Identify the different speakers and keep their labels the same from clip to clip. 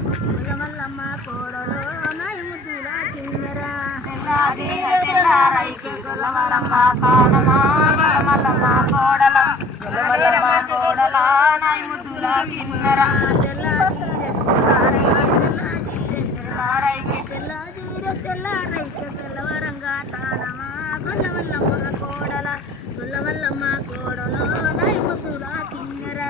Speaker 1: మల్లమ్మ కోడలు నై ముద్దుల కిన్నెర
Speaker 2: తెల్లాదిర తెల్లారైకి గొల్లమల్లమ్మ కానమా గొల్లమల్లమ్మ కోడల గొల్లమల్లమ్మ కోడల నాయి ముద్దుల కిన్నెర తెల్లారి
Speaker 1: తెల్లాజీర తెల్లారైక తెల్లవరంగా తానమా గొల్లవల్లమ్మ కోడల గొల్లవల్లమ్మ కోడలు నై ముద్దుల కిన్నెర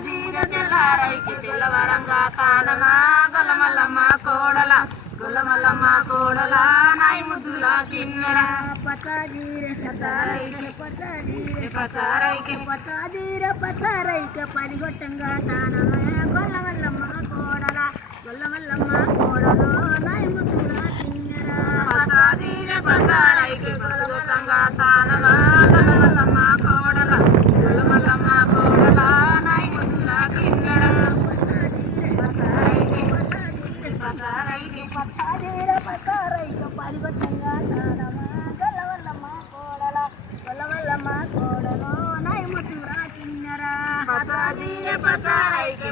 Speaker 2: తెల్లాదిర తెల్లారైకి తెల్లవరంగా కానమా? గొల్లమల్లమ్మ కోడల గొల్లమల్లమ్మ కోడల నాయి ముద్దుల కిన్నెర.
Speaker 1: పతాజీర పతారైక పతాజీర
Speaker 2: పసారైకి
Speaker 1: పతాజీర పతారైక పదిగొట్టంగా తానమా గొల్లవల్లమ్మ కోడల గొల్లవల్లమ్మ కోడలు నై ముద్దుల కిన్నెర.
Speaker 2: పసాదీర పసారైకి గొల్లగొట్టంగా తానమా గొల్లమల్లమ్మ కోడల గొల్లమల్లమ్మ కోడల నాయి ముద్దుల కిన్నెర పసారైకి
Speaker 1: పతాజీర పతారైక పదిగొట్టంగా తానమా గొల్లవల్లమ్మ కోడల గొల్లవల్లమ్మ కోడలు నై ముద్దుల కిన్నెర
Speaker 2: పసాదీర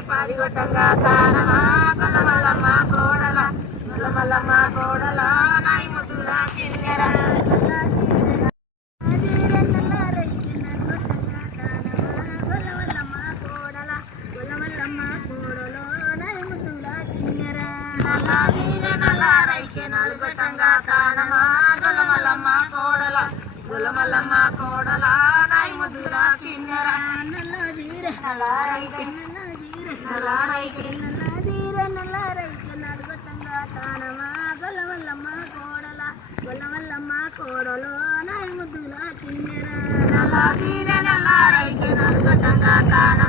Speaker 2: పరిగొట్టంగా తానమా గొల్లమల్లమ్మ కోడల గొల్లమల్లమ్మ నల్లాదీర నల్లారైకి నలుగొట్టంగా తానమా? గొల్లమల్లమ్మ కోడల గొల్లమల్లమ్మ కోడల నాయి ముద్దుల కిన్నెర. నల్లారైకి నల్లారైకి
Speaker 1: కోడలు నాయి ముద్దుల కిన్నెర.
Speaker 2: నల్లాదీర నల్లారైకి నలుగొట్టంగా తానమా?